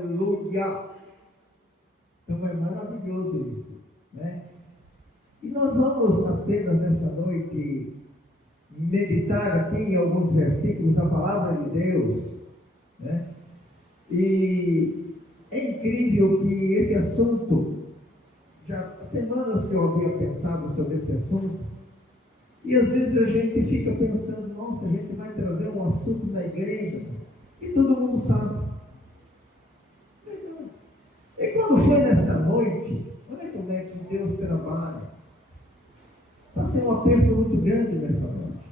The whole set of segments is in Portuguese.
aleluia. Então é maravilhoso isso, né? E nós vamos apenas nessa noite meditar aqui em alguns versículos da palavra de Deus, né? E é incrível que esse assunto, já há semanas que eu havia pensado sobre esse assunto, e às vezes a gente fica pensando, nossa, a gente vai trazer um assunto na igreja e todo mundo sabe. E quando foi nesta noite, olha como é que Deus trabalha. Passei um aperto muito grande nessa noite.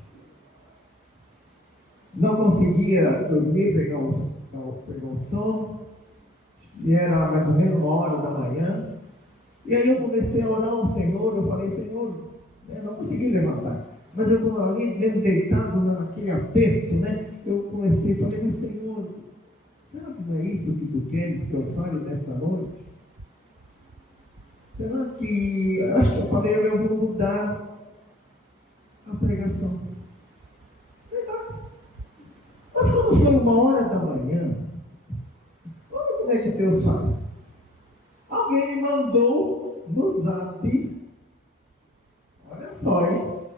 Não conseguia dormir, pegar o sono, e era mais ou menos 1h da manhã. E aí eu comecei a orar ao Senhor, eu falei, Senhor, não consegui levantar, mas eu estou ali mesmo deitado naquele aperto, né? Eu comecei a falar, mas Senhor, será que não é isso que tu queres que eu fale nesta noite? Será que, acho que eu falei, eu vou mudar a pregação. Mas quando foi 1h da manhã, olha como é que Deus faz. Alguém me mandou no zap, olha só, hein?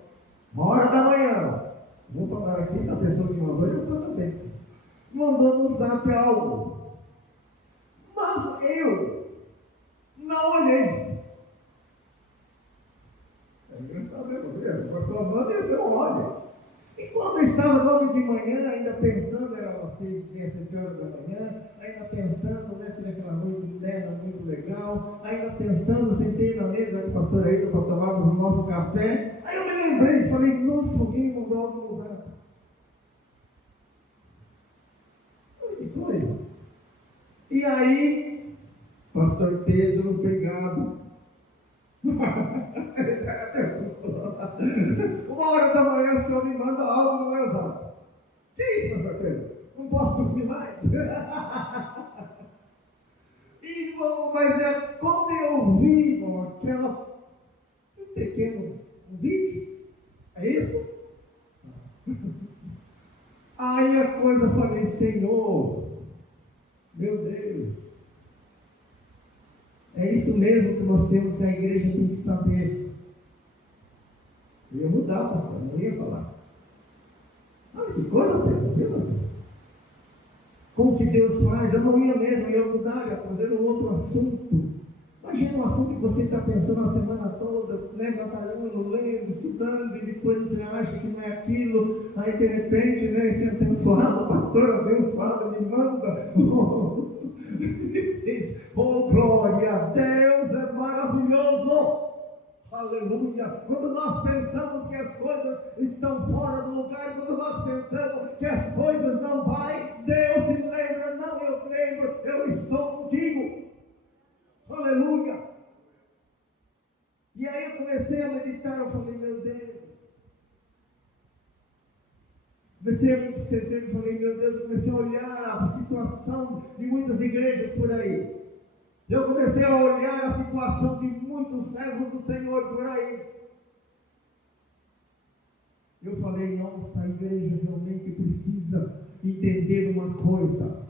1h da manhã. Vou falar aqui, se a pessoa que mandou já está sabendo. Mandou no zap algo. Mas eu não olhei. É engraçado, né? A pessoa manda e você não olha. E quando eu estava logo de manhã, ainda pensando, era 6h30, 7h da manhã, ainda pensando, né, tive aquela noite muito legal, ainda pensando, sentei na mesa com o pastor Ailton para tomarmos o nosso café, aí eu me lembrei, falei, nossa, alguém mandou algo no zap. Olha que coisa. E aí, pastor Pedro pegado, 1h da manhã o senhor me manda algo no meu zap. Que isso, pastor Pedro? Não posso dormir mais? Irmão, mas é como eu vi, irmão, um pequeno vídeo. É isso? Aí a coisa, eu falei, Senhor, meu Deus, é isso mesmo que nós temos que a igreja tem que saber. Eu ia mudar, pastor, não ia falar. Olha que coisa, Pedro, viu você? Como que Deus faz? Eu não ia mesmo, eu ia mudar, ia trazer um outro assunto. Imagina um assunto que você está pensando a semana toda, né, batalhando, lendo, estudando, e depois você acha que não é aquilo, aí de repente, né, esse abençoado, pastor abençoado me manda. Ele fez, oh glória a Deus, é maravilhoso. Aleluia! Quando nós pensamos que as coisas estão fora do lugar, quando nós pensamos que as coisas não vão, Deus se lembra, não, eu lembro, eu estou contigo. Aleluia! E aí eu comecei a meditar, eu falei, meu Deus. Comecei a interceder, eu falei, meu Deus, comecei a olhar a situação de muitas igrejas por aí. Eu comecei a olhar a situação de muitos servos do Senhor por aí. Eu falei, nossa, a igreja realmente precisa entender uma coisa,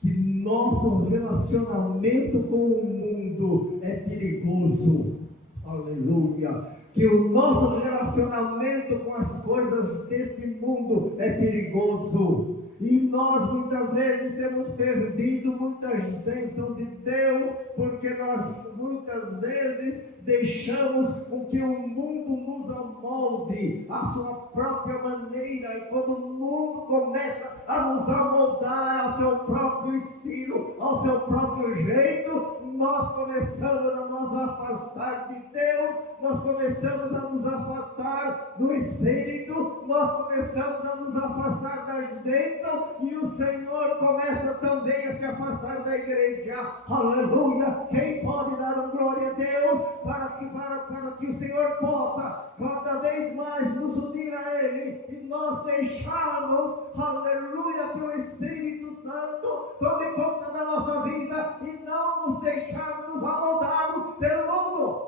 que nosso relacionamento com o mundo é perigoso. Aleluia! Que o nosso relacionamento com as coisas desse mundo é perigoso. E nós muitas vezes temos perdido muitas bênçãos de Deus, porque nós muitas vezes deixamos com que o mundo nos amolde a sua própria maneira, e quando o mundo começa a nos amoldar ao seu próprio estilo, ao seu próprio jeito, nós começamos a nos afastar de Deus, nós começamos a nos afastar do Espírito, nós começamos a nos afastar das bênçãos, e o Senhor começa também a se afastar da igreja. Aleluia! Quem pode dar uma glória a Deus para que o Senhor possa cada vez mais nos unir a Ele, e nós deixarmos, aleluia, que o Espírito Santo tome conta da nossa vida e não nos deixarmos amoldarmos pelo mundo.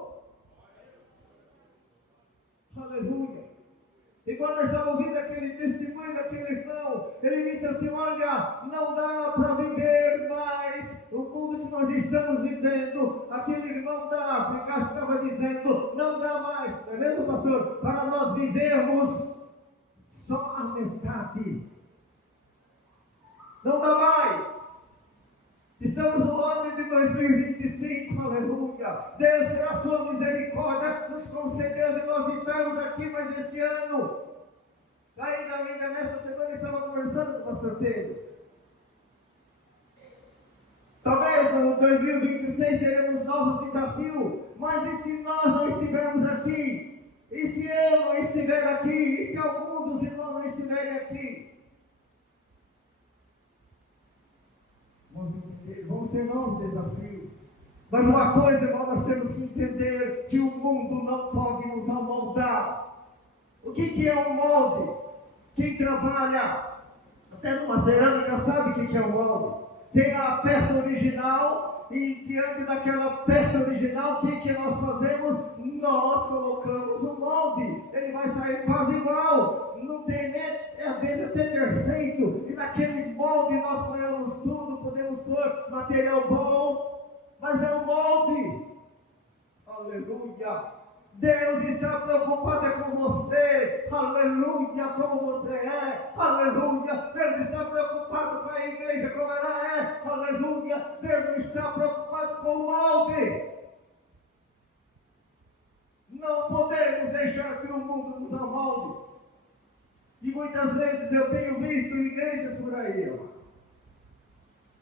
Aleluia! E quando nós estamos ouvindo aquele testemunho daquele irmão, ele disse assim, olha, não dá para viver mais nós estamos vivendo, aquele irmão da África estava dizendo, não dá mais, não é mesmo, pastor? Para nós vivermos só a metade. Não dá mais. Estamos no ano de 2025, aleluia. Deus, pela sua misericórdia, nos concedeu de nós estarmos aqui mais esse ano. Ainda nessa semana estava conversando com o pastor Pedro. Talvez no 2026 teremos novos desafios, mas e se nós não estivermos aqui? E se eu não estiver aqui? E se algum dos irmãos não estiverem aqui? Vamos ter novos desafios. Mas uma coisa, irmão, nós temos que entender que o mundo não pode nos amoldar. O que é um molde? Quem trabalha até numa cerâmica sabe o que é um molde. Tem a peça original e diante daquela peça original, o que nós fazemos? Nós colocamos um molde. Ele vai sair quase igual. Não tem nem, às vezes até perfeito. E naquele molde nós ponhamos tudo, podemos pôr material bom, mas é um molde. Aleluia. Deus está preocupado com você, aleluia, como você é, aleluia. Deus está preocupado com a igreja como ela é, aleluia. Deus está preocupado com o molde. Não podemos deixar que o mundo nos amolde. E muitas vezes eu tenho visto igrejas por aí,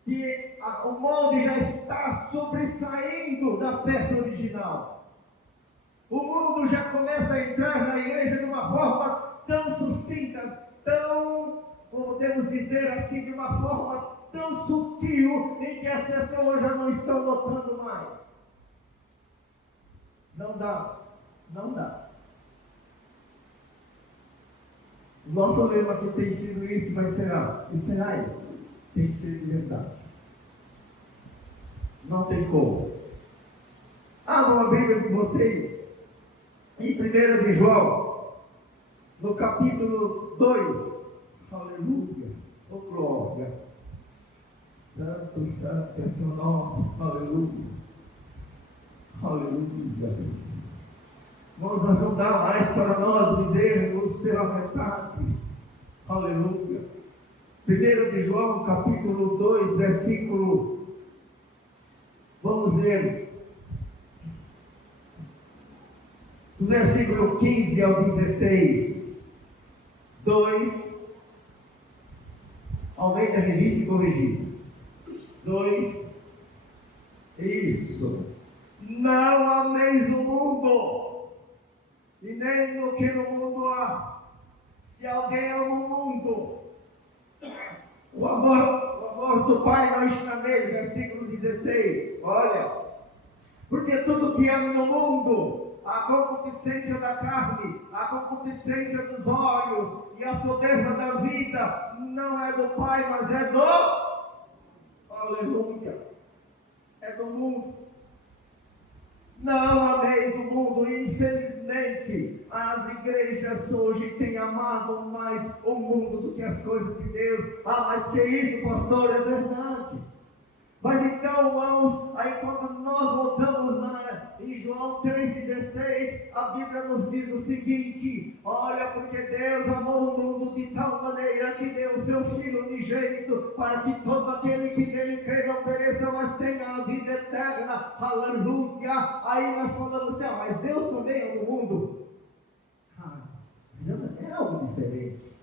que o molde já está sobressaindo da peça original. O mundo já começa a entrar na igreja de uma forma tão sucinta, tão, podemos dizer assim, de uma forma tão sutil, em que as pessoas já não estão notando mais. Não dá. O nosso lema aqui tem sido isso, mas será? E será isso? Tem que ser de verdade. Não tem como. Abram a Bíblia de vocês. Em 1 de João, no capítulo 2, aleluia, oh glória, santo é teu nome, aleluia, aleluia. Vamos ajudar mais para nós vivermos pela metade, aleluia. 1 de João, capítulo 2, versículo, vamos ler, do versículo 15 ao 16, 2, Almeida Revista e Corrigida, 2, isso, não ameis o mundo, e nem no que no mundo há. Se alguém ama o mundo, o amor do Pai não está nele, versículo 16, olha, porque tudo que há no mundo, a concupiscência da carne, a concupiscência dos olhos e a soberba da vida, não é do Pai, mas é do, aleluia, é do mundo. Não ameis o mundo. Infelizmente, as igrejas hoje têm amado mais o mundo do que as coisas de Deus. Mas que isso, pastor, é verdade. Mas então, irmãos, aí quando nós voltamos em João 3,16, a Bíblia nos diz o seguinte: olha, porque Deus amou o mundo de tal maneira que deu o seu Filho unigênito, para que todo aquele que nele crê não pereça, mas tenha a vida eterna, aleluia. Aí nós falamos assim, mas Deus também ama o mundo. É algo diferente.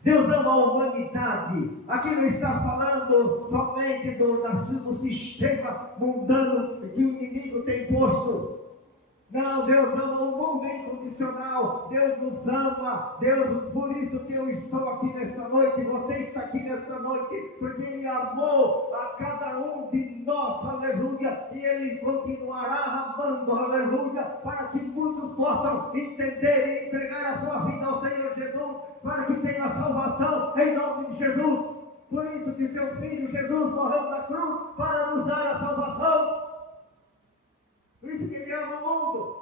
Deus ama a humanidade. Aqui não está falando somente do sistema mundano que o inimigo tem posto. Não, Deus ama o mundo incondicional. Deus nos ama. Deus, por isso que eu estou aqui nesta noite. Você está aqui nesta noite, porque Ele amou a cada um de nós, aleluia. E Ele continuará amando, aleluia, para que muitos possam entender e entregar a sua vida ao Senhor Jesus, para que tenha salvação em nome de Jesus. Por isso que seu Filho Jesus morreu na cruz para nos dar a salvação. Por isso que Ele ama o mundo.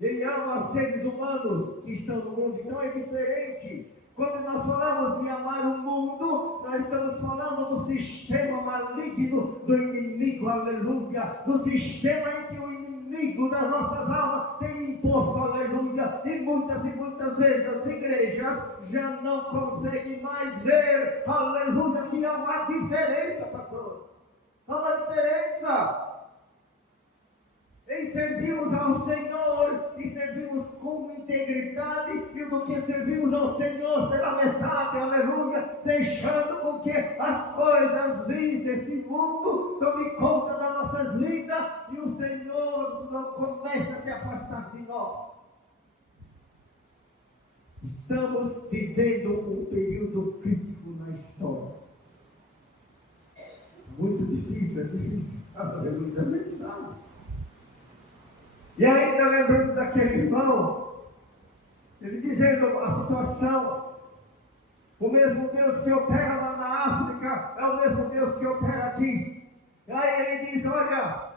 Ele ama os seres humanos que estão no mundo. Então é diferente. Quando nós falamos de amar o mundo, nós estamos falando do sistema maligno aleluia, no sistema em que o inimigo das nossas almas tem imposto, aleluia, e muitas vezes as igrejas já não conseguem mais ver, aleluia, que há uma diferença, pastor, há uma diferença em servirmos ao Senhor e servirmos com integridade e do que servirmos ao Senhor pela metade, aleluia, deixando com que as coisas vis desse mundo tomem conta das nossas vidas e o Senhor não comece a se afastar de nós. Estamos vivendo um período crítico na história. Muito difícil, é difícil, aleluia, a gente sabe. E ainda lembrando daquele irmão, ele dizendo a situação, o mesmo Deus que opera lá na África, é o mesmo Deus que opera aqui. E aí ele diz, olha,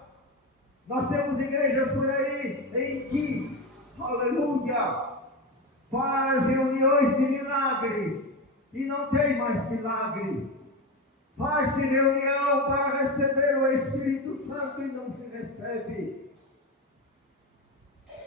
nós temos igrejas por aí, em que, aleluia, faz reuniões de milagres, e não tem mais milagre. Faz-se reunião para receber o Espírito Santo e não se recebe.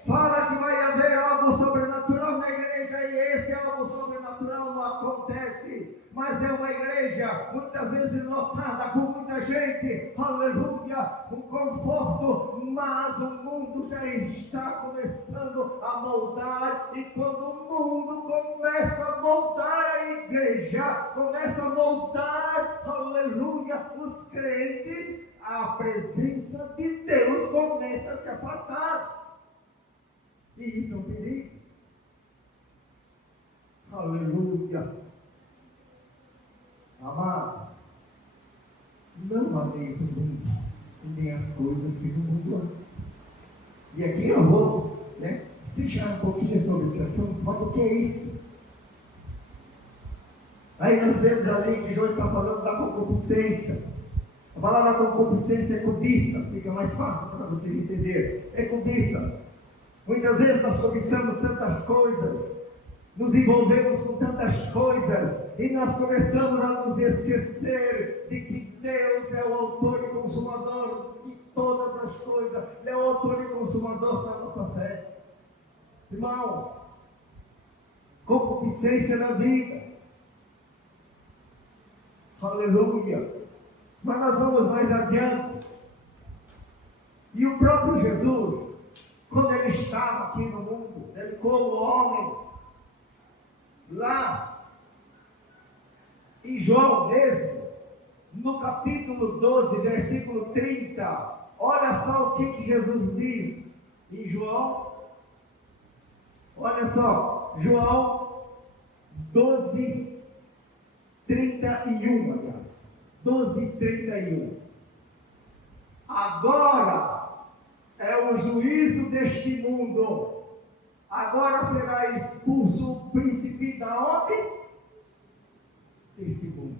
Fala que vai haver algo sobrenatural na igreja e esse algo sobrenatural não acontece. Mas é uma igreja muitas vezes lotada com muita gente, aleluia, um conforto, mas o mundo já está começando a moldar. E quando o mundo começa a moldar a igreja, começa a moldar, aleluia, os crentes, a presença de Deus começa a se afastar. E isso é um perigo. Aleluia. Amados, não amei o mundo, nem as coisas que o mundo ama. E aqui eu vou, destrinchar um pouquinho sobre esse assunto, mas o que é isso? Aí nós vemos ali que João está falando da concupiscência. A palavra concupiscência é cobiça, fica mais fácil para vocês entenderem. É cobiça. Muitas vezes nós cobiçamos tantas coisas, nos envolvemos com tantas coisas, e nós começamos a nos esquecer de que Deus é o autor e consumador de todas as coisas, Ele é o autor e consumador da nossa fé. Irmão, concupiscência na vida, aleluia, mas nós vamos mais adiante, e o próprio Jesus, quando ele estava aqui no mundo, ele como homem, lá em João mesmo, no capítulo 12, versículo 30, olha só o que Jesus diz em João, olha só, João 12, 31, aliás, 12, 31, agora é o juízo deste mundo. Agora será expulso o príncipe da onde? Deste mundo.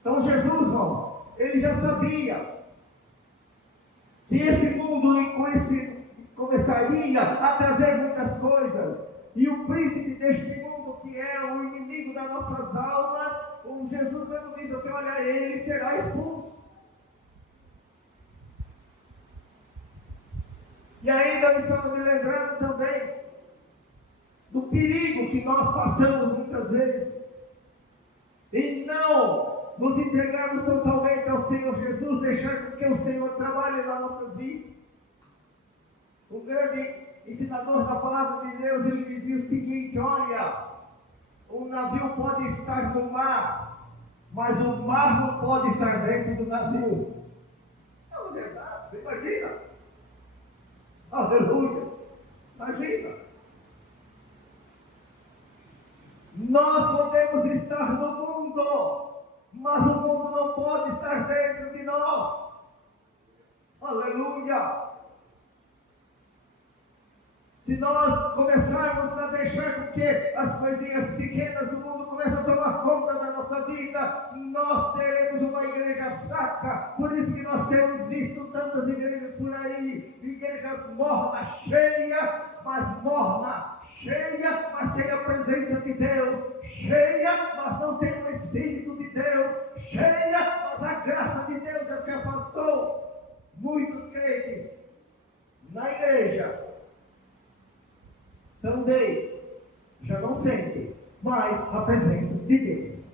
Então Jesus, irmão, ele já sabia que esse mundo começaria a trazer muitas coisas. E o príncipe deste mundo, que é o inimigo das nossas almas, o Jesus mesmo diz assim, olha, ele será expulso. E ainda estamos me lembrando também do perigo que nós passamos muitas vezes em não nos entregarmos totalmente ao Senhor Jesus, deixar que o Senhor trabalhe nas nossas vidas. O grande ensinador da palavra de Deus, ele dizia o seguinte, olha, um navio pode estar no mar, mas o mar não pode estar dentro do navio. É uma verdade, você imagina? Aleluia, imagina, nós podemos estar no mundo, mas o mundo não pode estar dentro de nós. Aleluia. Se nós começarmos a deixar com que as coisinhas pequenas do mundo comecem a tomar conta da nossa vida, nós teremos uma igreja fraca. Por isso que nós temos visto tantas igrejas por aí, igrejas mornas, cheias, mas sem a presença de Deus, cheia, mas não tem o Espírito de Deus, cheia, mas a na presença de Deus.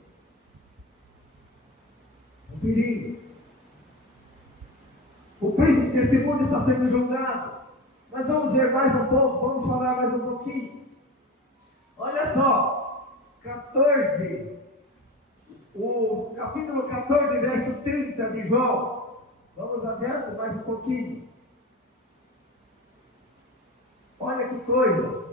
Um perigo. O príncipe desse mundo está sendo julgado. Nós vamos ver mais um pouco, vamos falar mais um pouquinho. Olha só, 14, o capítulo 14, verso 30 de João. Vamos adiante mais um pouquinho. Olha que coisa.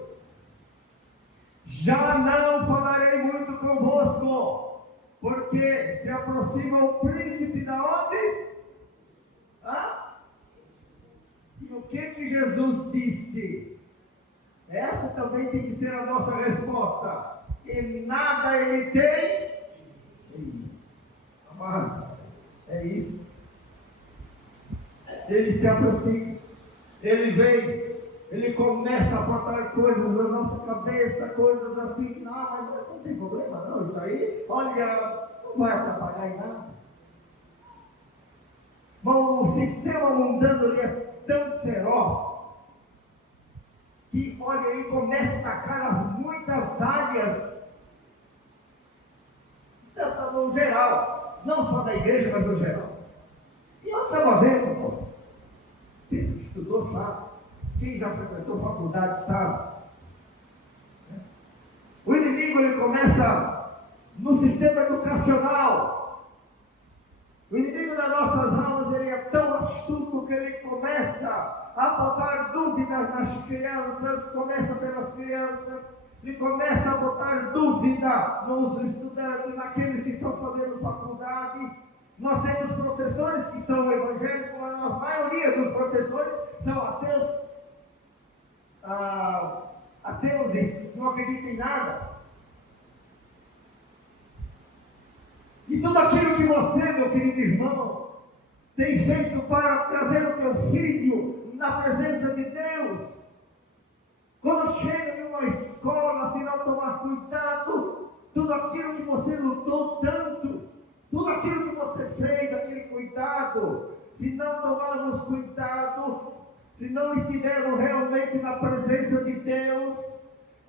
Já não falarei muito convosco, porque se aproxima o príncipe da onde? E o que Jesus disse? Essa também tem que ser a nossa resposta. E nada ele tem. Amados, é isso. Ele se aproxima, ele vem, ele começa a botar coisas na nossa cabeça, coisas assim. Não, mas não tem problema não, isso aí, olha, não vai atrapalhar em nada. Bom, o sistema mundano ele é tão feroz que, olha, ele começa a atacar muitas áreas, no geral, não só da igreja, mas no geral. E nós estamos vendo, moço, quem estudou sabe, quem já frequentou faculdade sabe. O inimigo ele começa no sistema educacional. O inimigo das nossas almas ele é tão astuto que ele começa a botar dúvidas nas crianças, começa pelas crianças, ele começa a botar dúvida nos estudantes, naqueles que estão fazendo faculdade. Nós temos professores que são evangélicos, mas a maioria dos professores são ateus. Ateus não acreditam em nada. E tudo aquilo que você, meu querido irmão, tem feito para trazer o teu filho na presença de Deus, quando chega em uma escola, se não tomar cuidado, tudo aquilo que você lutou tanto, tudo aquilo que você fez, aquele cuidado, se não tomarmos cuidado, se não estivermos realmente na presença de Deus,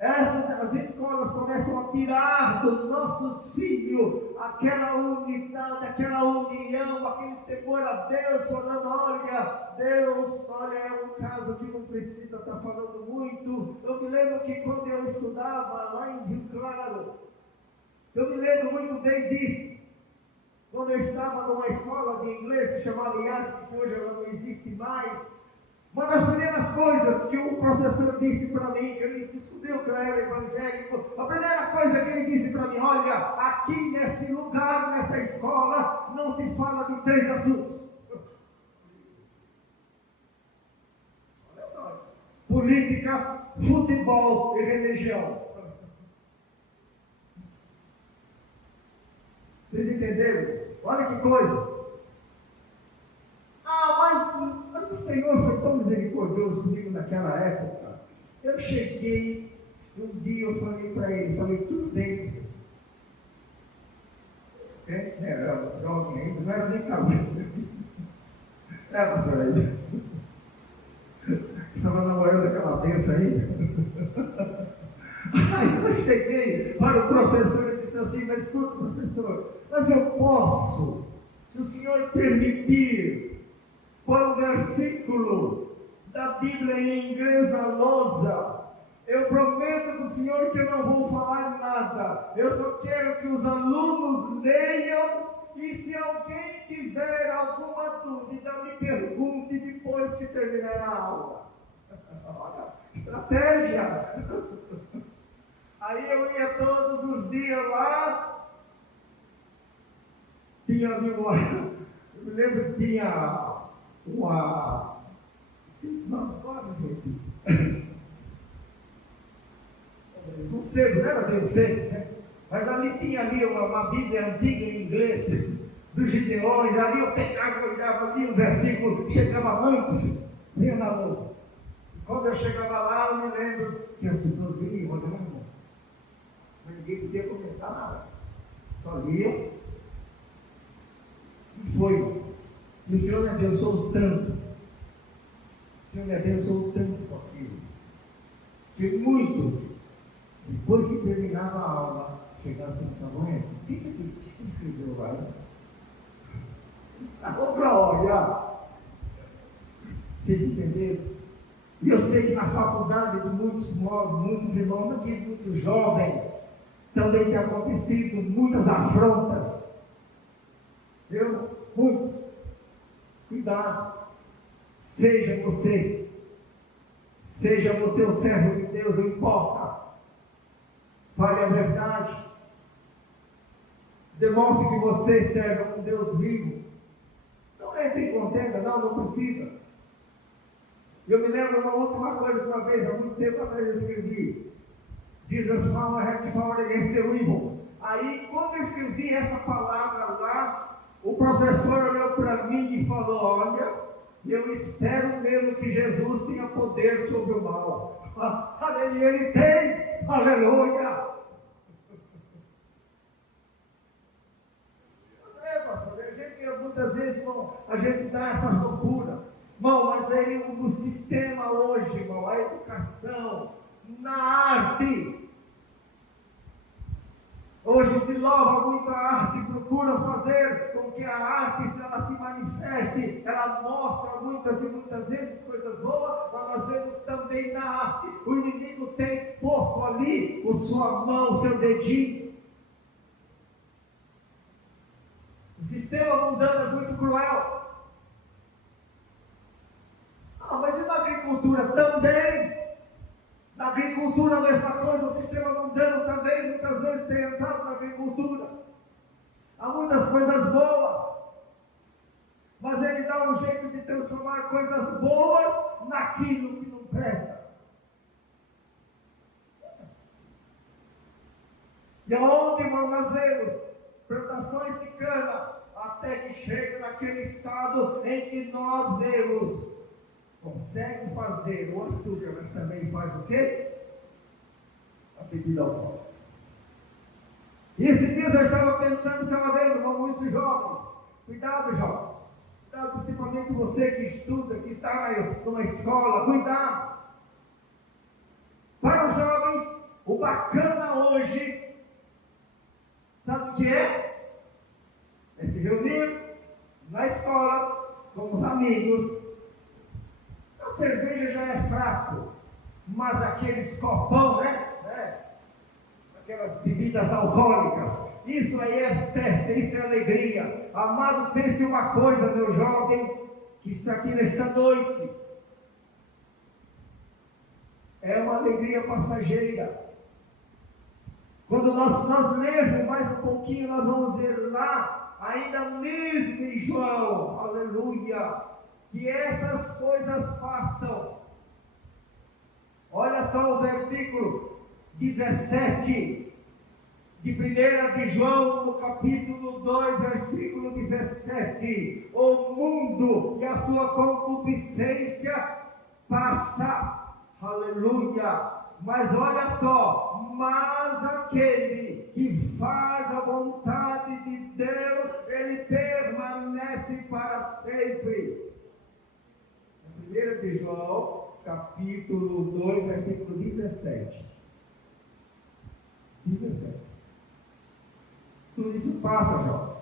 as escolas começam a tirar dos nossos filhos aquela unidade, aquela união, aquele temor a Deus, falando, olha, Deus, olha, é um caso que não precisa estar falando muito. Eu me lembro que quando eu estudava lá em Rio Claro, eu me lembro muito bem disso, quando eu estava numa escola de inglês que chamava IASP, que hoje ela não existe mais. Uma das primeiras coisas que o professor disse para mim, ele descobriu que eu era evangélico, a primeira coisa que ele disse para mim, olha, aqui nesse lugar, nessa escola, não se fala de três assuntos. Olha só, política, futebol e religião. Vocês entenderam? Olha que coisa. Mas o Senhor foi tão misericordioso comigo naquela época. Eu cheguei, um dia eu falei para ele, falei, tudo bem. Era jovem ainda, não era nem casado. Era, pastor ainda. Estava namorando aquela benção ainda. Aí eu cheguei para o professor e disse assim, mas escuta, professor, mas eu posso, se o senhor permitir, pôr um versículo da Bíblia em inglês na lousa. Eu prometo para o senhor que eu não vou falar nada. Eu só quero que os alunos leiam e se alguém tiver alguma dúvida, me pergunte depois que terminar a aula. Olha, estratégia. Aí eu ia todos os dias lá, tinha ali uma, eu me lembro que tinha uma, não agora, gente, não sei, não era bem cedo, né? Mas ali tinha ali uma Bíblia antiga em inglês, dos Gideões, ali eu pegava, eu olhava ali um versículo, chegava antes, vinha na mão. Quando eu chegava lá, eu me lembro que as pessoas vinham olhando, mas ninguém podia comentar nada, só lia, e foi. E o Senhor me abençoou tanto, o Senhor me abençoou tanto com aquilo, que muitos, depois que terminava a aula, Chegaram e perguntavam, o que você escreveu lá? Glória! Vocês entenderam? E eu sei que na faculdade de muitos irmãos aqui, muitos jovens, também tem acontecido muitas afrontas. Muito. Cuidado. Seja você o servo de Deus, não importa. Fale a verdade. Demonstre que você serve um Deus vivo. Não entre em contenda, não precisa. Eu me lembro de uma última coisa que uma vez, há muito tempo atrás, eu escrevi. Jesus power has power against the evil. Aí, quando eu escrevi essa palavra lá, o professor olhou para mim e falou, olha, eu espero mesmo que Jesus tenha poder sobre o mal. E ele tem, aleluia. Pastor, muitas vezes, irmão, a gente dá essa loucura. Irmão, mas aí o sistema hoje, irmão, a educação, na arte, hoje se louva muito a arte, procura fazer com que a arte, se ela se manifeste, ela mostra muitas e muitas vezes coisas boas, mas nós vemos também na arte, o inimigo tem posto ali, com sua mão, o seu dedinho. O sistema mundano é muito cruel. Mas e na agricultura também? Na agricultura a mesma coisa, o sistema mundano também muitas vezes tem entrado na agricultura. Há muitas coisas boas, mas ele dá um jeito de transformar coisas boas naquilo que não presta. E aonde, irmão, nós vemos plantações de cana, até que chega naquele estado em que nós vemos consegue fazer o açúcar, mas também faz o quê? A bebida alcoólica. E esse dia eu estava pensando, estava vendo, muitos jovens, cuidado jovem, cuidado principalmente você que estuda, que está numa escola, cuidado. Para os jovens, o bacana hoje, sabe o que é? É se reunir na escola, com os amigos. A cerveja já é fraco, mas aqueles copão, aquelas bebidas alcoólicas, isso aí é festa, isso é alegria. Amado, pense uma coisa, meu jovem, que está aqui nesta noite, é uma alegria passageira. Quando nós lermos mais um pouquinho, nós vamos ver lá, ainda mesmo em João, aleluia, que essas coisas passam. Olha só o versículo 17 de 1 de João, no capítulo 2, versículo 17. O mundo e a sua concupiscência passa, aleluia. Mas olha só, mas aquele que faz a vontade de Deus, ele permanece para sempre. 1 de João, capítulo 2, versículo 17. Tudo isso passa, João.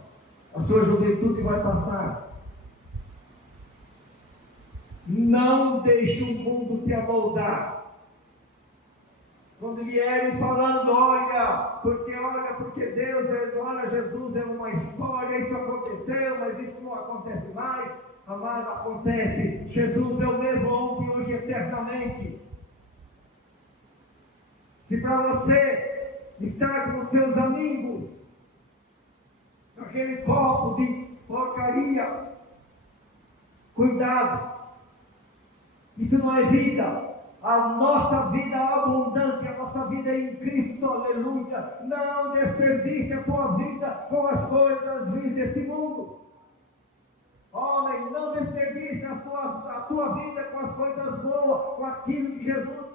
A sua juventude vai passar. Não deixe o mundo te amoldar. Quando vierem falando, porque Deus, olha, Jesus é uma história, isso aconteceu, mas isso não acontece mais. Amado, acontece. Jesus é o mesmo ontem, hoje, eternamente. Se para você estar com os seus amigos, aquele copo de porcaria, cuidado, isso não é vida. A nossa vida abundante, a nossa vida em Cristo, aleluia. Não desperdice a tua vida com as coisas vis deste mundo. Homem, não desperdice a tua vida com as coisas boas, com aquilo que Jesus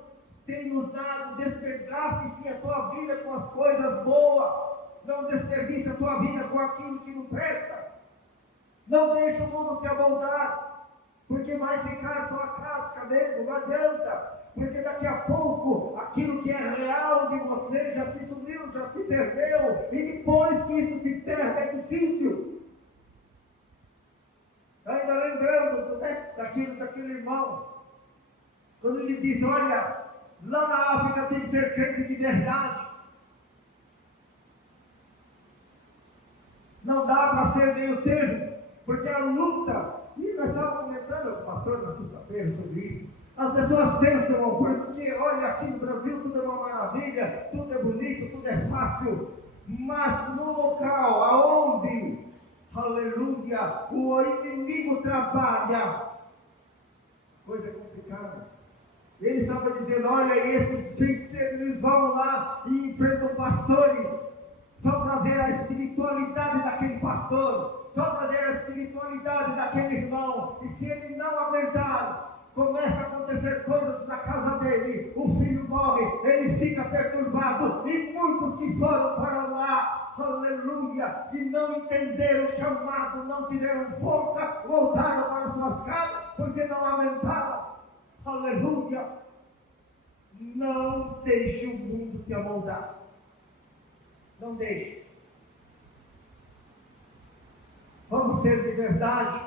tem nos dado. Desperdice a tua vida com as coisas boas. Não desperdice a tua vida com aquilo que não presta. Não deixe o mundo te amoldar, porque vai ficar sua casca dentro, não adianta. porque daqui a pouco aquilo que é real de você já se sumiu, já se perdeu, e depois que isso se perde é difícil. Ainda lembrando daquele irmão, quando ele disse: olha, lá na África tem que ser crente de verdade, não dá para ser meio termo, porque a luta, e nós estávamos comentando com o pastor na sexta-feira sobre isso, as pessoas pensam, porque olha, aqui no Brasil tudo é uma maravilha, tudo é bonito, tudo é fácil, mas no local aonde, aleluia, o inimigo trabalha, coisa complicada. Ele estava dizendo: olha, esses feiticeiros, eles vão lá e enfrentam pastores, só para ver a espiritualidade daquele pastor, só para ver a espiritualidade daquele irmão, e se ele não aguentar, começa a acontecer coisas na casa dele, o filho morre, ele fica perturbado, e muitos que foram para lá, aleluia, e não entenderam o chamado, não tiveram força, voltaram para suas casas, porque não aguentaram, aleluia. Não deixe o mundo te amoldar, não deixe. Vamos ser de verdade,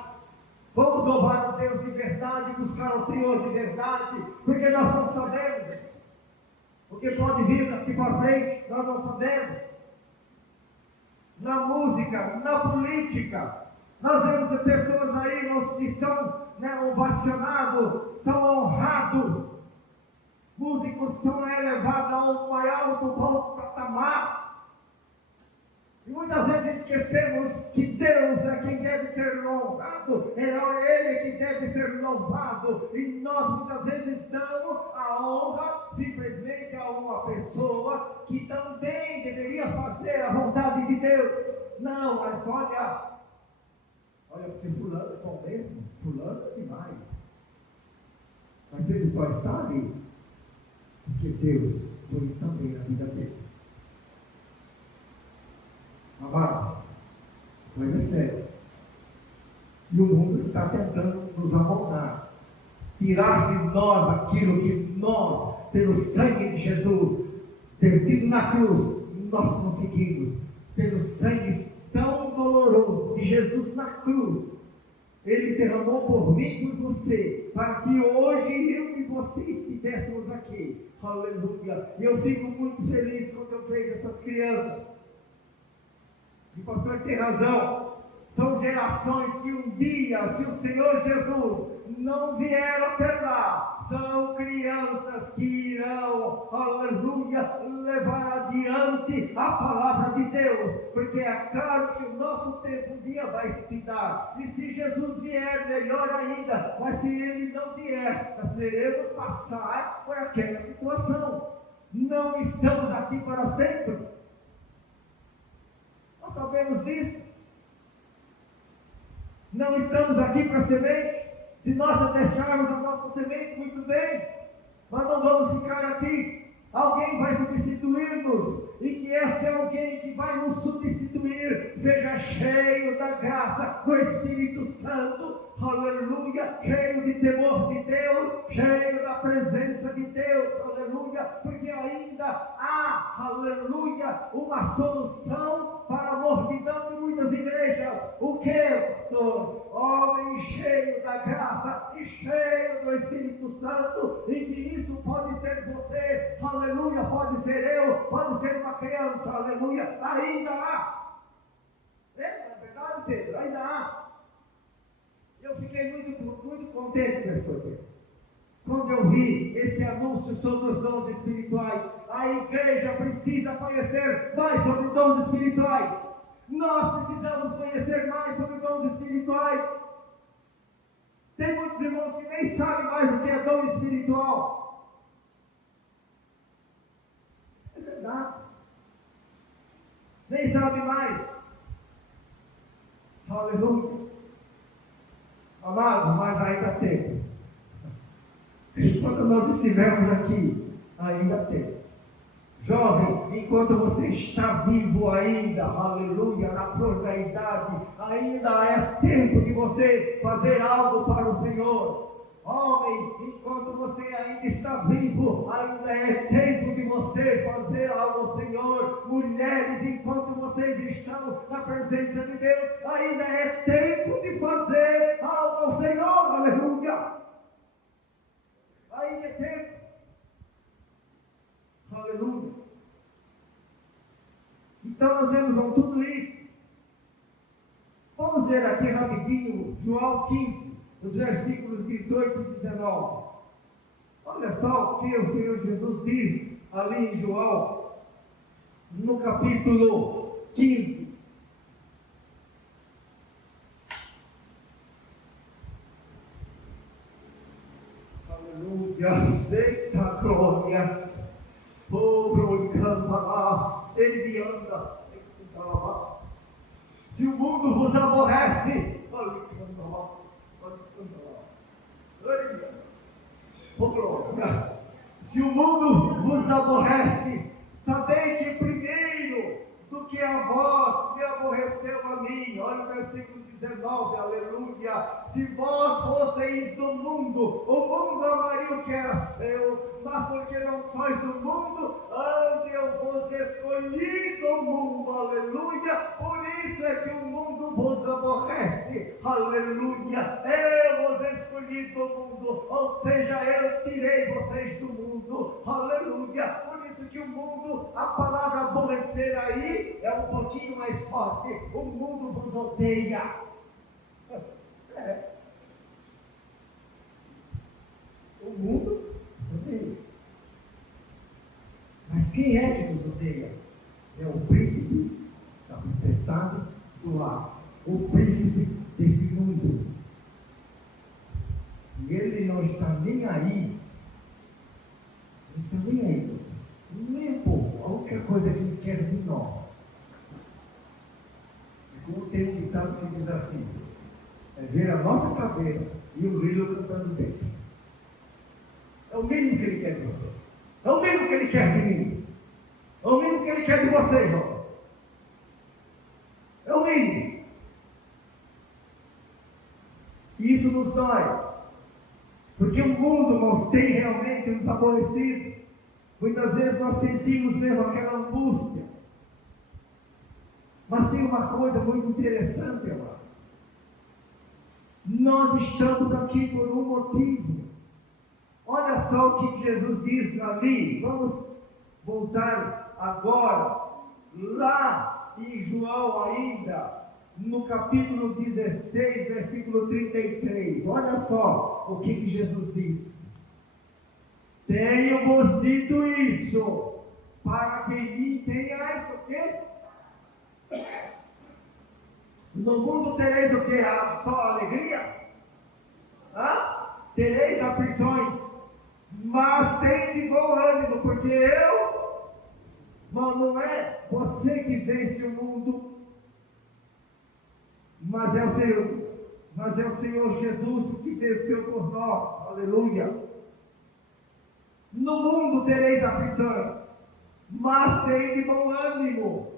vamos louvar a Deus de verdade, buscar o Senhor de verdade, porque nós não sabemos o que pode vir daqui para frente, nós não sabemos. Na música, na política, nós vemos pessoas aí, irmãos, que são ovacionados, são honrados, músicos são elevados ao maior do alto patamar. E muitas vezes esquecemos que Deus é quem deve ser louvado, é Ele que deve ser louvado, e nós muitas vezes damos a honra simplesmente a uma pessoa que também deveria fazer a vontade de Deus. Não, mas olha, porque fulano é bom mesmo, fulano é demais, mas ele só sabe porque Deus foi também na vida dele. Amados, coisa séria. E o mundo está tentando nos amoldar, tirar de nós aquilo que nós, pelo sangue de Jesus, vertido na cruz, nós conseguimos, pelo sangue tão doloroso de Jesus na cruz. Ele derramou por mim e por você, para que hoje eu e você estivéssemos aqui. Aleluia. E eu fico muito feliz quando eu vejo essas crianças. E o pastor tem razão, são gerações que um dia, se o Senhor Jesus não vier até lá, são crianças que irão, aleluia, levar adiante a palavra de Deus, porque é claro que o nosso tempo um dia vai findar, e se Jesus vier, melhor ainda, mas se Ele não vier, nós teremos passar por aquela situação. Não estamos aqui para sempre. Nós sabemos disso. Não estamos aqui para semente. Se nós deixarmos a nossa semente, muito bem, mas não vamos ficar aqui. Alguém vai substituir-nos, e que esse alguém que vai nos substituir seja cheio da graça do Espírito Santo, aleluia, cheio de temor de Deus, cheio da presença de Deus, aleluia, porque ainda há, aleluia, uma solução para a mordidão de muitas igrejas. O que, pastor? Homem cheio da graça e cheio do Espírito Santo, e que isso pode ser você, aleluia, pode ser eu, pode ser uma criança, aleluia, ainda há. É verdade, Pedro, ainda há. Eu fiquei muito contente, pastor Pedro, quando eu vi esse anúncio sobre os dons espirituais. A igreja precisa conhecer mais sobre dons espirituais. Nós precisamos conhecer mais sobre dons espirituais. Tem muitos irmãos que nem sabem mais o que é dom espiritual. É verdade. Nem sabe mais. Aleluia. Amado, mas ainda há tempo. Enquanto nós estivermos aqui, ainda há tempo. Jovem, enquanto você está vivo ainda, aleluia, na flor da idade, ainda é tempo de você fazer algo para o Senhor. Homem, enquanto você ainda está vivo, ainda é tempo de você fazer algo ao Senhor. Mulheres, enquanto vocês estão na presença de Deus, ainda é tempo de fazer algo ao Senhor. Aleluia! Ainda é tempo. Aleluia! Então nós vemos com tudo isso. Vamos ver aqui rapidinho João 15. Os versículos 18 e 19. Olha só o que o Senhor Jesus diz ali em João, no capítulo 15. Aleluia, aceita glórias. Pobre cantarás, ele anda, se o mundo vos aborrece, se o mundo vos aborrece, sabei que primeiro do que a vós me aborreceu a mim. Olha o versículo 19, aleluia. Se vós fosseis do mundo, o mundo amaria o que era seu, mas porque não sois do mundo, ante eu vos escolhi do mundo, aleluia. Por isso é que o mundo vos aborrece, aleluia. Eu vos escolhi do mundo, ou seja, eu tirei vocês do mundo, aleluia. Por isso que o mundo, a palavra aborrecer aí é um pouquinho mais forte. O mundo vos odeia. O mundo odeia. Mas quem é que nos odeia? É o príncipe da potestade do ar, o príncipe desse mundo. E ele não está nem aí. Não está nem aí. Nem um pouco. A única coisa que ele quer de nós. É como tem um ditado que diz assim: é ver a nossa caveira e o grilo cantando dentro. É o mínimo que ele quer de você. É o mínimo que ele quer de mim. É o mínimo que ele quer de você, irmão. É o mínimo. E isso nos dói. Porque o mundo nos tem realmente nos aborrecido. Muitas vezes nós sentimos mesmo aquela angústia. Mas tem uma coisa muito interessante, amado. Nós estamos aqui por um motivo. Olha só o que Jesus diz ali. Vamos voltar agora, lá em João ainda, no capítulo 16, versículo 33. Olha só o que Jesus diz. Tenho-vos dito isso, para que em mim tenhais o quê? No mundo tereis o quê? Só alegria? Tereis aflições, mas tende bom ânimo, porque eu, não é você que vence o mundo, mas é o Senhor Jesus que venceu por nós, aleluia. No mundo tereis aflições, mas tende bom ânimo,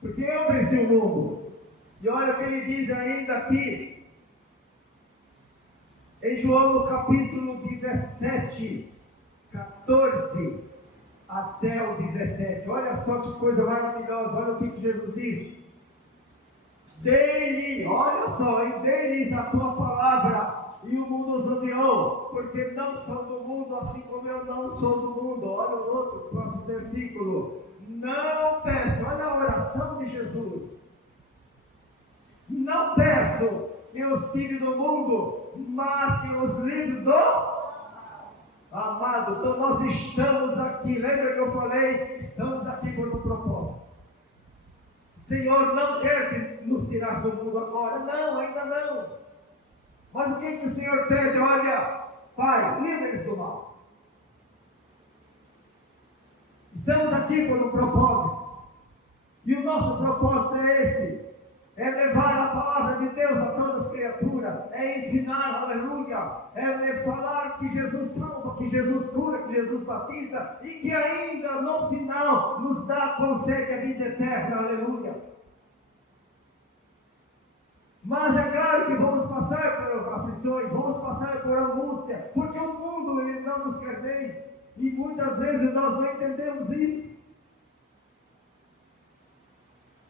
porque eu venci o mundo. E olha o que ele diz ainda aqui, em João no capítulo 17, 14 até o 17. Olha só que coisa maravilhosa. Olha o que Jesus diz. Dei-lhe, olha só, e dei-lhes a tua palavra, e o mundo os odiou, porque não são do mundo, assim como eu não sou do mundo. Olha o outro, próximo versículo. Não peço, olha a oração de Jesus. Não peço que os tire do mundo, mas que os livre do amado. Então nós estamos aqui, lembra que eu falei? Estamos aqui por um propósito. O Senhor não quer nos tirar do mundo agora, não, ainda não. Mas o que o Senhor pede? Olha, Pai, livre-nos do mal. Estamos aqui por um propósito, e o nosso propósito é esse. É levar a palavra de Deus a todas as criaturas, é ensinar, aleluia, é falar que Jesus salva, que Jesus cura, que Jesus batiza, e que ainda no final nos dá, concede a vida eterna, aleluia. Mas é claro que vamos passar por por aflições, vamos passar por angústia, porque o mundo ele não nos quer bem, e muitas vezes nós não entendemos isso.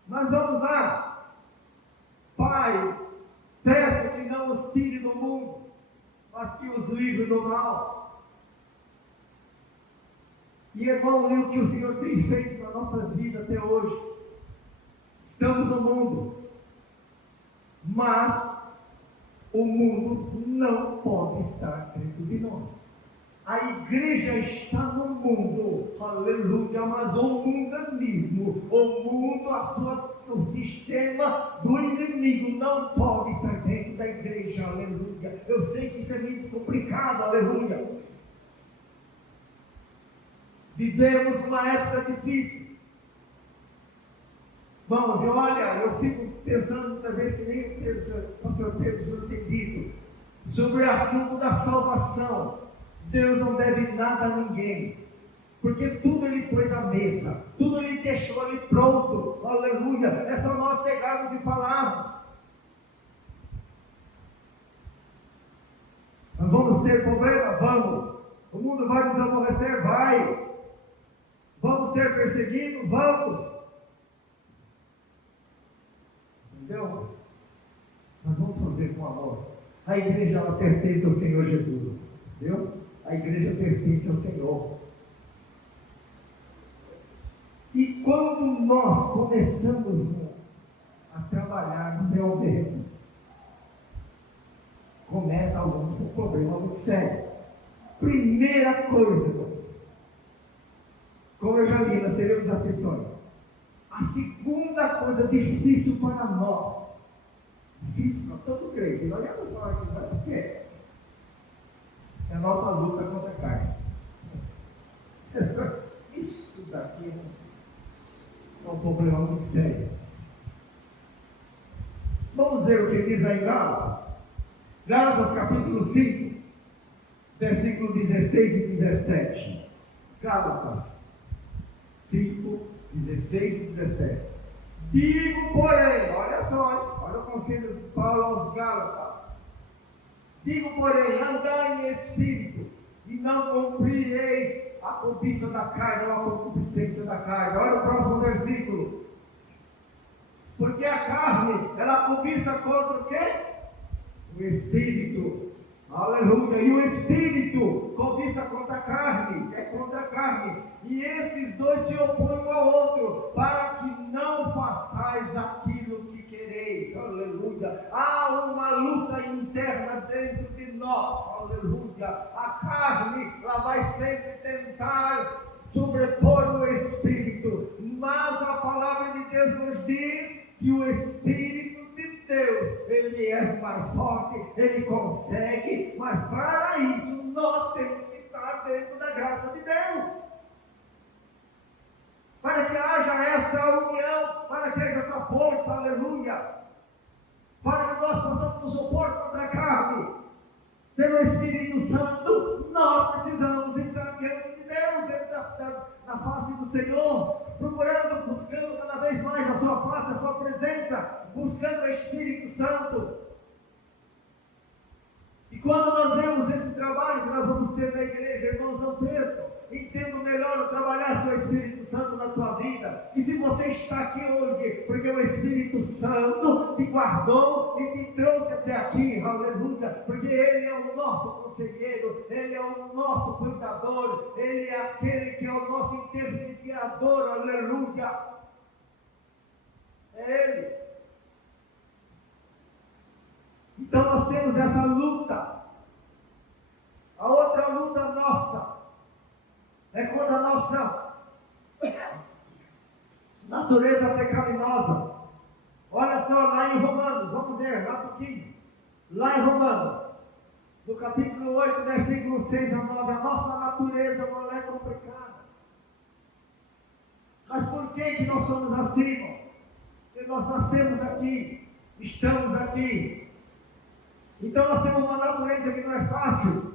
Mas vamos lá. Pai, peço que não os tire do mundo, mas que os livre do mal. E irmão, o que o Senhor tem feito nas nossas vidas até hoje. Estamos no mundo, mas o mundo não pode estar dentro de nós. A igreja está no mundo, aleluia, mas o mundanismo, o sistema do inimigo não pode estar dentro da igreja, aleluia. Eu sei que isso é muito complicado, aleluia. Vivemos numa época difícil. Vamos, e olha, eu fico pensando muita vez que nem o pastor Pedro Júnior tem dito, sobre o assunto da salvação. Deus não deve nada a ninguém, porque tudo Ele pôs à mesa, tudo Ele deixou ali pronto, aleluia. É só nós pegarmos e falarmos. Nós vamos ter problema? Vamos. O mundo vai nos aborrecer? Vai. Vamos ser perseguidos? Vamos. Entendeu? Nós vamos fazer com amor. A igreja ela pertence ao Senhor Jesus. Entendeu? A igreja pertence ao Senhor. E quando nós começamos a trabalhar realmente, começa algum problema muito sério. Primeira coisa, irmãos, como eu já li, nós teremos aflições. A segunda coisa difícil para nós, difícil para todo crente, não adianta só aqui, não é porque é a nossa luta contra a carne. Isso daqui é um problema muito sério. Vamos ver o que diz aí em Gálatas. Gálatas capítulo 5, versículo 16 e 17. Gálatas 5, 16 e 17. Digo, porém, olha só, olha o conselho de Paulo aos Gálatas. Digo, porém, andai em espírito, e não cumprireis a cobiça da carne, ou a concupiscência da carne. Olha o próximo versículo. Porque a carne, ela cobiça contra o quê? O espírito. Aleluia. E o espírito cobiça contra a carne, é contra a carne. E esses dois se opõem um ao outro, para que não façais aquilo que quereis. Aleluia. Há uma luta interna dentro de nós. Aleluia. A carne, ela vai sempre tentar sobrepor o espírito. Mas a palavra de Deus nos diz que o Espírito de Deus, ele é mais forte, ele consegue, mas para isso nós temos que estar dentro da graça de Deus, para que haja essa união, para que haja essa força, aleluia, para que nós possamos nos opor contra a carne, pelo Espírito Santo. Nós precisamos estar diante de Deus, dentro na face do Senhor, procurando, buscando cada vez mais a sua face, a sua presença, buscando o Espírito Santo. E quando nós vemos esse trabalho que nós vamos ter na igreja, irmãos, não percam, entendo melhor o trabalhar do Espírito Santo na tua vida. E se você está aqui hoje, porque o Espírito Santo te guardou e te trouxe até aqui, aleluia, porque Ele é o nosso conselheiro, Ele é o nosso cuidador, Ele é aquele que é o nosso intermediador, aleluia, é Ele. Então nós temos essa luta. A outra luta nossa é contra a nossa natureza pecaminosa. Olha só, lá em Romanos, vamos ver, rapidinho. Lá em Romanos, no capítulo 8, versículo 6 a 9, a nossa natureza não é complicada. Mas por que nós somos assim, irmão? Porque nós nascemos aqui, estamos aqui. Então nós temos uma natureza que não é fácil.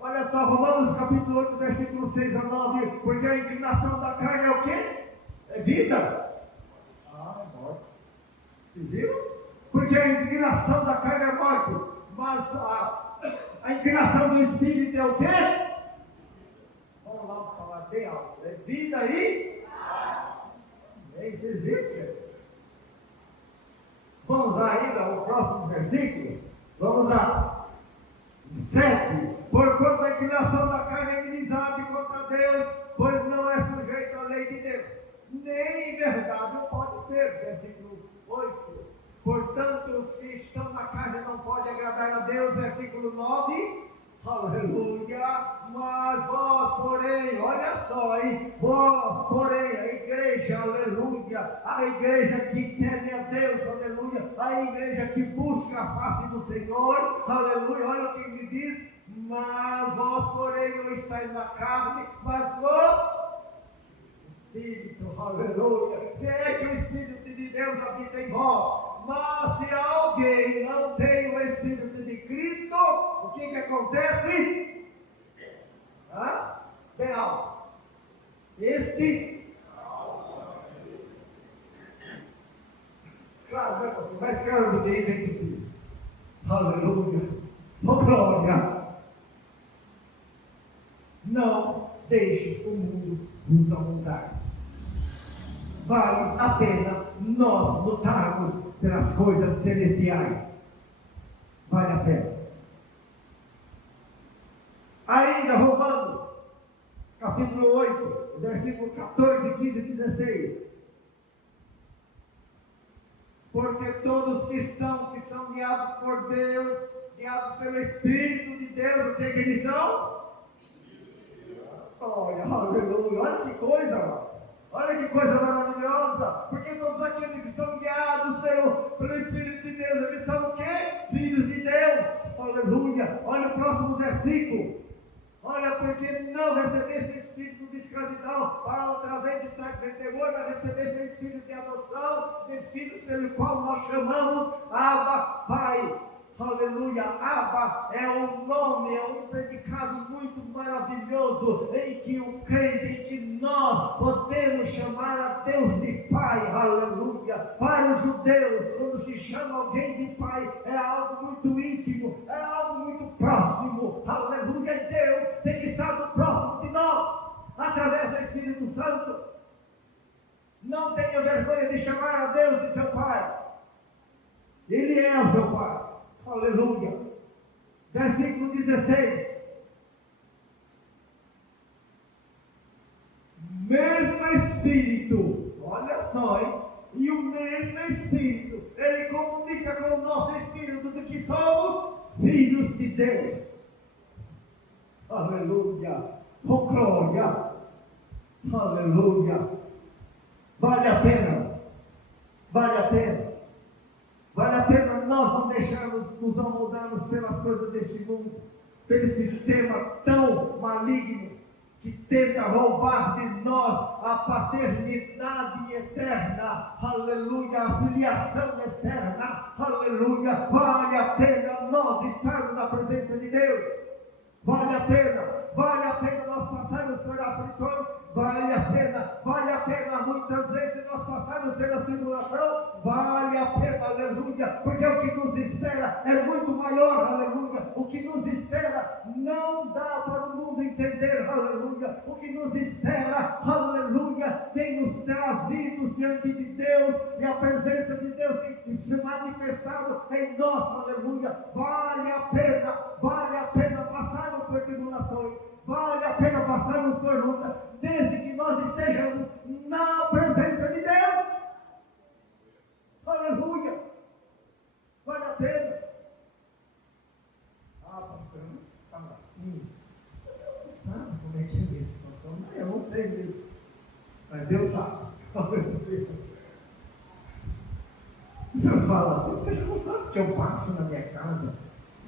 Olha só, Romanos capítulo 8, versículo 6 a 9, porque a inclinação da carne é o quê? É vida. Ah, é morte. Vocês viram? Porque a inclinação da carne é morte, mas inclinação do Espírito é o quê? Vamos lá falar bem alto. É vida e é isso existe. Vamos lá ainda ao próximo versículo. Vamos lá. 7. Porquanto a inclinação da carne é inimizade contra Deus, pois não é sujeito à lei de Deus. Nem em verdade não pode ser. Versículo 8. Portanto, os que estão na carne não podem agradar a Deus. Versículo 9. Aleluia. Mas vós, porém, olha só, hein? Vós, porém, a igreja, aleluia, a igreja que teme a Deus, aleluia, a igreja que busca a face do Senhor, aleluia, olha o que ele diz, mas vós, porém, não estáis na carne, mas no Espírito, aleluia. Se é que o Espírito de Deus habita em vós, mas se alguém não tem o Espírito de Cristo, o que acontece? Bem alto. Claro, não é possível, mas claro, me diz, é impossível. Aleluia. Oh, glória. Não deixe o mundo nos amontar. Vale a pena nós lutarmos pelas coisas celestiais. Vale a pena. Ainda Romanos, capítulo 8, versículo 14, 15 e 16. Porque todos que são guiados por Deus, guiados pelo Espírito de Deus, o que eles são? Olha, aleluia, olha que coisa, mano. Olha que coisa maravilhosa, porque todos aqueles que são guiados pelo Espírito de Deus, eles são o quê? Filhos de Deus, aleluia. Olha o próximo versículo. Olha, porque não recebeste espírito de escravidão, para outra vez estar em temor, mas recebeste o espírito de adoção, de filhos pelo qual nós chamamos Abba, Pai. Aleluia, Abba é um nome, é um predicado muito maravilhoso, em que o crente, em que nós podemos chamar a Deus de Pai, aleluia. Para os judeus, quando se chama alguém de Pai, é algo muito íntimo, é algo muito próximo, aleluia. E Deus tem estado próximo de nós, através do Espírito Santo. Não tenha vergonha de chamar a Deus de seu Pai, Ele é o seu Pai. Aleluia. Versículo 16. Mesmo Espírito, olha só, hein? E o mesmo Espírito, ele comunica com o nosso Espírito de que somos filhos de Deus. Aleluia. Com glória. Aleluia. Vale a pena. Vale a pena. Vale a pena nós não deixarmos nos amoldarmos pelas coisas desse mundo, pelo sistema tão maligno que tenta roubar de nós a paternidade eterna, aleluia, a filiação eterna, aleluia. Vale a pena nós estarmos na presença de Deus, vale a pena nós passarmos por aflições, vale a pena muitas vezes nós passarmos pela tribulação, vale a pena, aleluia, porque o que nos espera é muito maior, aleluia. O que nos espera não dá para o mundo entender, aleluia. O que nos espera, aleluia, tem nos trazido diante de Deus, e a presença de Deus tem se manifestado em nós, aleluia. Vale a pena passarmos por tribulações, vale a pena passarmos por luta, desde que nós estejamos na presença de Deus. Aleluia. Vale a pena. Pastor, mas estava assim. Você não sabe como é que é essa situação. Eu não sei mesmo. Mas Deus sabe. Aleluia. Você não fala assim, mas você não sabe o que eu passo na minha casa.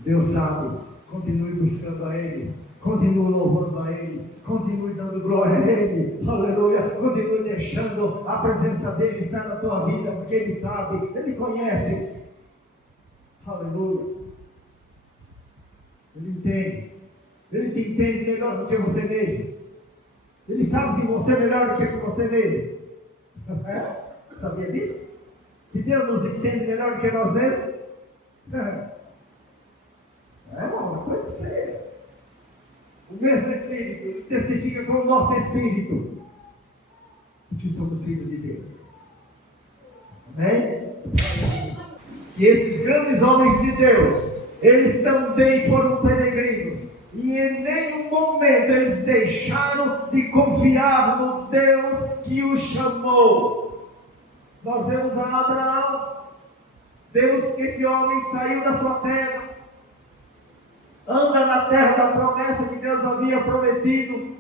Deus sabe. Continue buscando a Ele. Continue louvando a Ele, continue dando glória a Ele, aleluia, continue deixando a presença dEle estar na tua vida, porque Ele sabe, Ele conhece, aleluia, Ele te entende melhor do que você mesmo, Ele sabe de você melhor do que você mesmo, sabia disso? Que Deus nos entende melhor do que nós mesmos? É uma coisa séria. mesmo Espírito, ele testifica com o nosso Espírito que somos filhos de Deus. Amém? Que esses grandes homens de Deus, eles também foram peregrinos, e em nenhum momento eles deixaram de confiar no Deus que os chamou. Nós vemos a Abraão, vemos que esse homem saiu da sua terra, anda na terra da promessa que Deus havia prometido,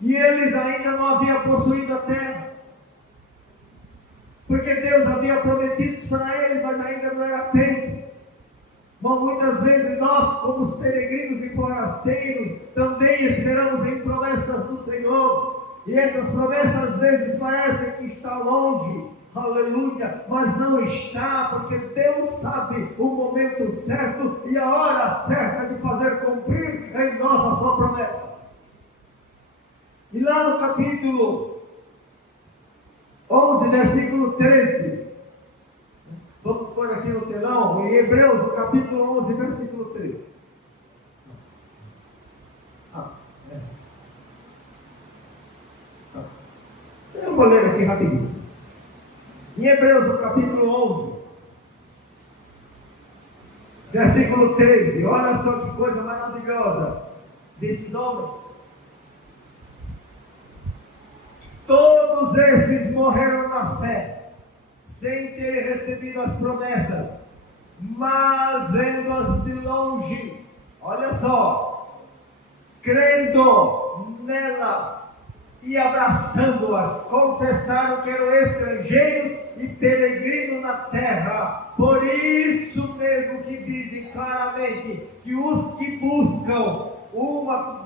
e eles ainda não haviam possuído a terra, porque Deus havia prometido para eles, mas ainda não era tempo. Mas muitas vezes nós, como os peregrinos e forasteiros, também esperamos em promessas do Senhor, e essas promessas às vezes parecem que estão longe, aleluia, mas não está, porque Deus sabe o momento certo e a hora certa de fazer cumprir em nós a sua promessa. E lá no capítulo 11, versículo 13, vamos pôr aqui no telão, em Hebreus, no capítulo 11, versículo 13. Eu vou ler aqui rapidinho. Em Hebreus, no capítulo 11, versículo 13, olha só que coisa maravilhosa desses homens. Todos esses morreram na fé, sem terem recebido as promessas, mas vendo-as de longe, olha só, crendo nelas e abraçando-as, confessaram que eram estrangeiros e peregrinos na terra. Por isso mesmo que dizem claramente que os que buscam uma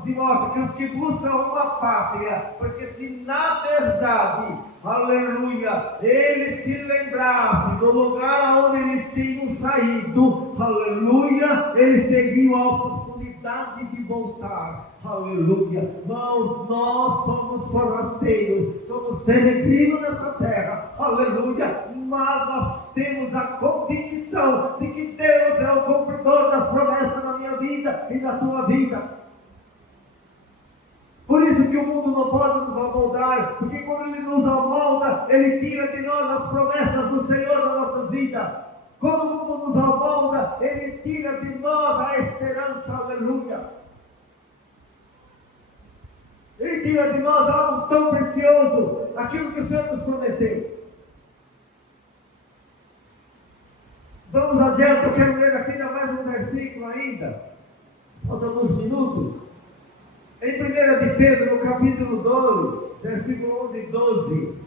pátria, porque se na verdade, aleluia, eles se lembrassem do lugar onde eles tinham saído, aleluia, eles teriam a oportunidade de voltar, aleluia. Irmãos, nós somos forasteiros, somos peregrinos nessa terra, aleluia, mas nós temos a convicção de que Deus é o cumpridor das promessas na minha vida e na tua vida. Por isso que o mundo não pode nos amoldar, porque quando Ele nos amolda, Ele tira de nós as promessas do Senhor na nossa vida. Quando o mundo nos amolda, Ele tira de nós a esperança, aleluia. Ele tira de nós algo tão precioso, aquilo que o Senhor nos prometeu. Vamos adiante, eu quero ler aqui ainda mais um versículo ainda, faltam alguns minutos. Em 1 de Pedro, no capítulo 2, versículo 11 e 12.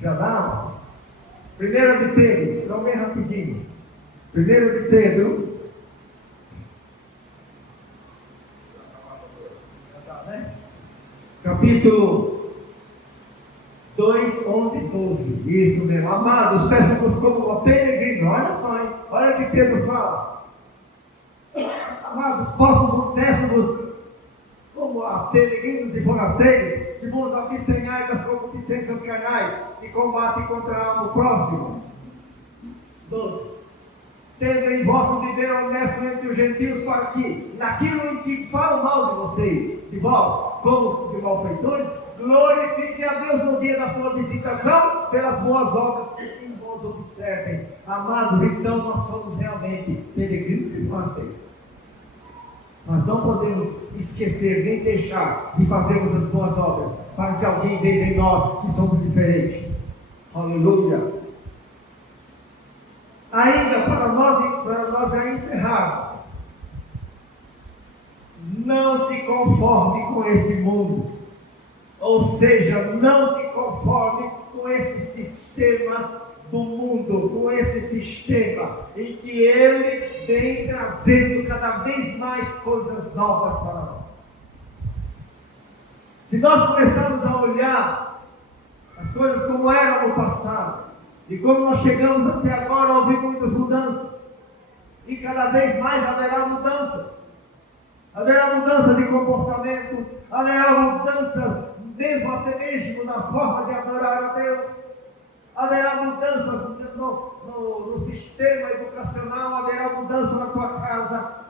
Já dá? 1 de Pedro, então bem rapidinho. 1 de Pedro. Capítulo 2, 11 e 12. Isso mesmo. Amados, peço-vos como peregrino. Olha só, hein? Olha o que Pedro fala. Amados, peço-vos como a peregrinos e forasteiros, que vos abstenhai das concupiscências carnais, que combatem contra a alma próximo. 12. Tendo em vosso viver honesto entre os gentios, para que, naquilo em que falam mal de vocês, de vós, como de malfeitores, glorifiquem a Deus no dia da sua visitação, pelas boas obras que em vós observem. Amados, então nós somos realmente peregrinos e forasteiros. Nós não podemos esquecer nem deixar de fazermos as boas obras, para que alguém veja em nós que somos diferentes. Aleluia. Ainda para nós já encerrarmos, não se conforme com esse mundo, ou seja, não se conforme com esse sistema do mundo, com esse sistema em que ele vem trazendo cada vez mais coisas novas para nós. Se nós começarmos a olhar as coisas como eram no passado, e como nós chegamos até agora, houve muitas mudanças, e cada vez mais haverá mudanças. Haverá mudança de comportamento, haverá mudanças até mesmo na forma de adorar a Deus. Haverá mudanças no sistema educacional, haverá mudança na tua casa.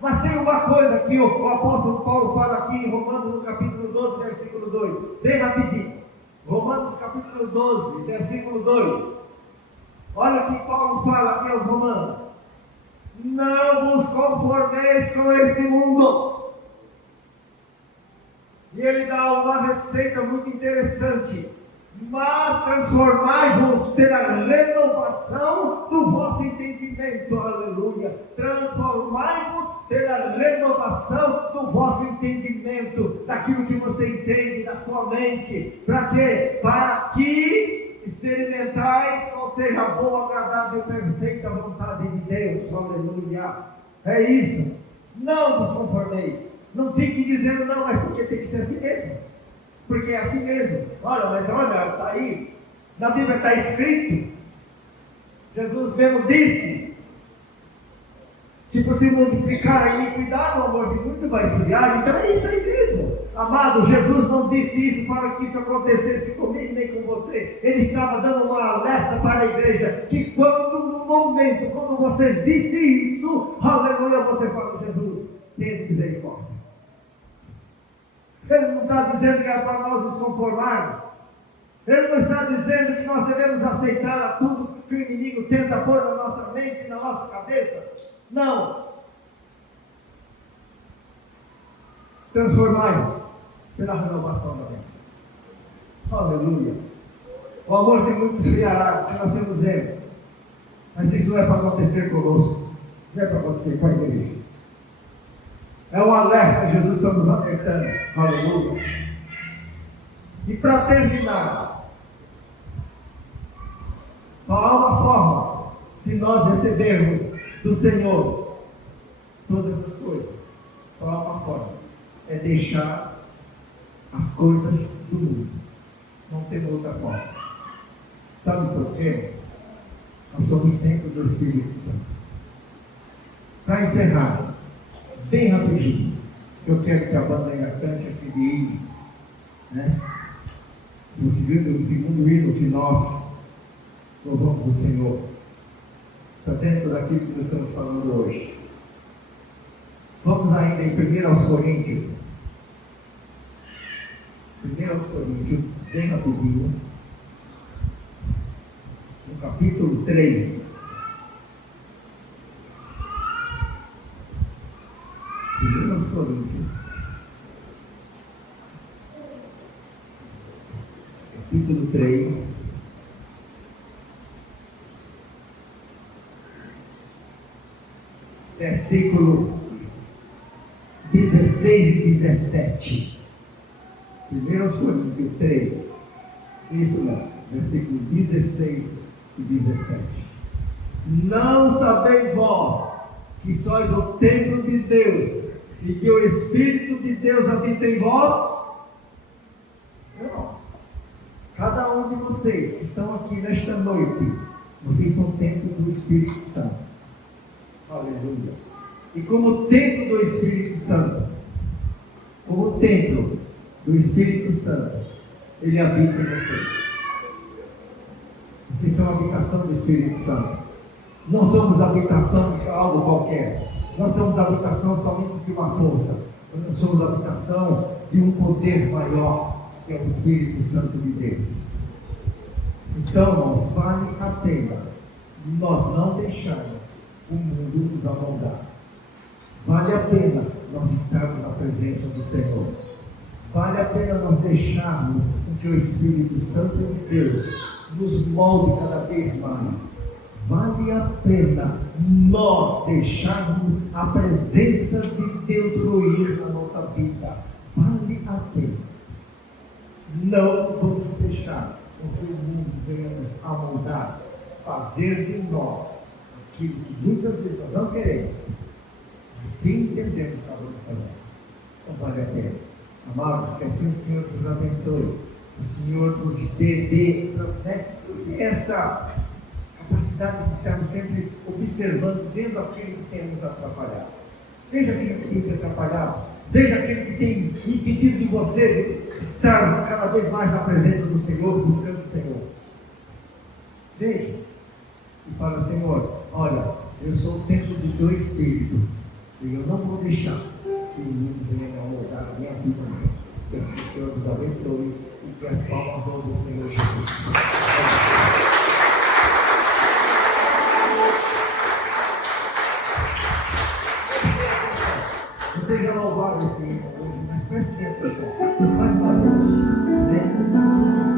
Mas tem uma coisa que o apóstolo Paulo fala aqui em Romanos, no capítulo 12, versículo 2. Bem rapidinho. Romanos, capítulo 12, versículo 2. Olha o que Paulo fala aqui aos Romanos. Não vos conformeis com esse mundo. E ele dá uma receita muito interessante. Mas transformai-vos pela renovação do vosso entendimento. Aleluia. Transformai-vos pela renovação do vosso entendimento, daquilo que você entende, da sua mente. Para quê? Para que experimentais qual seja a boa, agradável e perfeita vontade de Deus. Aleluia. É isso. Não vos conformeis. Não fique dizendo não, mas porque tem que ser assim mesmo. Porque é assim mesmo. Olha, está aí. Na Bíblia está escrito. Jesus mesmo disse. Tipo, se multiplicar a iniquidade, o amor de muito vai esfriar. Então é isso aí mesmo. Amado, Jesus não disse isso para que isso acontecesse comigo nem com você. Ele estava dando uma alerta para a igreja. Que no momento, quando você disse isso, aleluia, você fala, Jesus, tenha misericórdia. Ele não está dizendo que é para nós nos conformarmos. Ele não está dizendo que nós devemos aceitar tudo que o inimigo tenta pôr na nossa mente, na nossa cabeça. Não. Transformai-nos pela renovação da mente. Aleluia. O amor de muitos esfriará, que nós temos dizendo. Mas isso não é para acontecer conosco. Não é para acontecer com a igreja. É um alerta que Jesus está nos alertando. Aleluia. E para terminar, só há uma forma de nós recebermos do Senhor todas as coisas. Só há uma forma. É deixar as coisas do mundo. Não tem outra forma. Sabe por quê? Nós somos templo do Espírito Santo. Para encerrar, bem rapidinho, eu quero que a banda ainda cante aquele hino, né? O segundo hino que nós louvamos o Senhor. Está dentro daquilo que nós estamos falando hoje. Vamos ainda em 1 Coríntios. 1 Coríntios, bem rapidinho. No capítulo 3. 1 Coríntios, capítulo 3, versículo 16 e 17. 1 Coríntios 3, isso não, versículo 16 e 17. Não sabeis vós que sois o templo de Deus e que o Espírito de Deus habita em vós? Não. Cada um de vocês que estão aqui nesta noite, vocês são templo do Espírito Santo. Aleluia. E como templo do Espírito Santo, como templo do Espírito Santo, ele habita em vocês. Vocês são a habitação do Espírito Santo. Não somos habitação de algo qualquer. Nós somos habitação somente de uma força. Nós somos habitação de um poder maior, que é o Espírito Santo de Deus. Então, irmãos, vale a pena nós não deixarmos o mundo nos amoldar. Vale a pena nós estarmos na presença do Senhor. Vale a pena nós deixarmos que o Espírito Santo de Deus nos molde cada vez mais. Vale a pena nós deixarmos a presença de Deus fluir na nossa vida. Vale a pena. Não vamos deixar com que o mundo venha nos amoldar, fazer de nós aquilo que muitas vezes nós não queremos, mas sim entendemos que vamos fazer. Então vale a pena. Amados, que assim o Senhor nos abençoe. O Senhor nos dê essa capacidade de estarmos sempre observando, vendo aquilo que tem nos atrapalhado. Veja aquilo que tem te atrapalhado. Veja aquilo que tem impedido de você estar cada vez mais na presença do Senhor, buscando o Senhor. Veja. Fala, Senhor, olha, eu sou o templo do teu Espírito e eu não vou deixar que o mundo venha moldar a minha vida mais. Peço que o Senhor nos abençoe e que as palmas vão do Senhor Jesus. Vocês já louvaram esse hino hoje, mas preste atenção. Mais uma vez, né?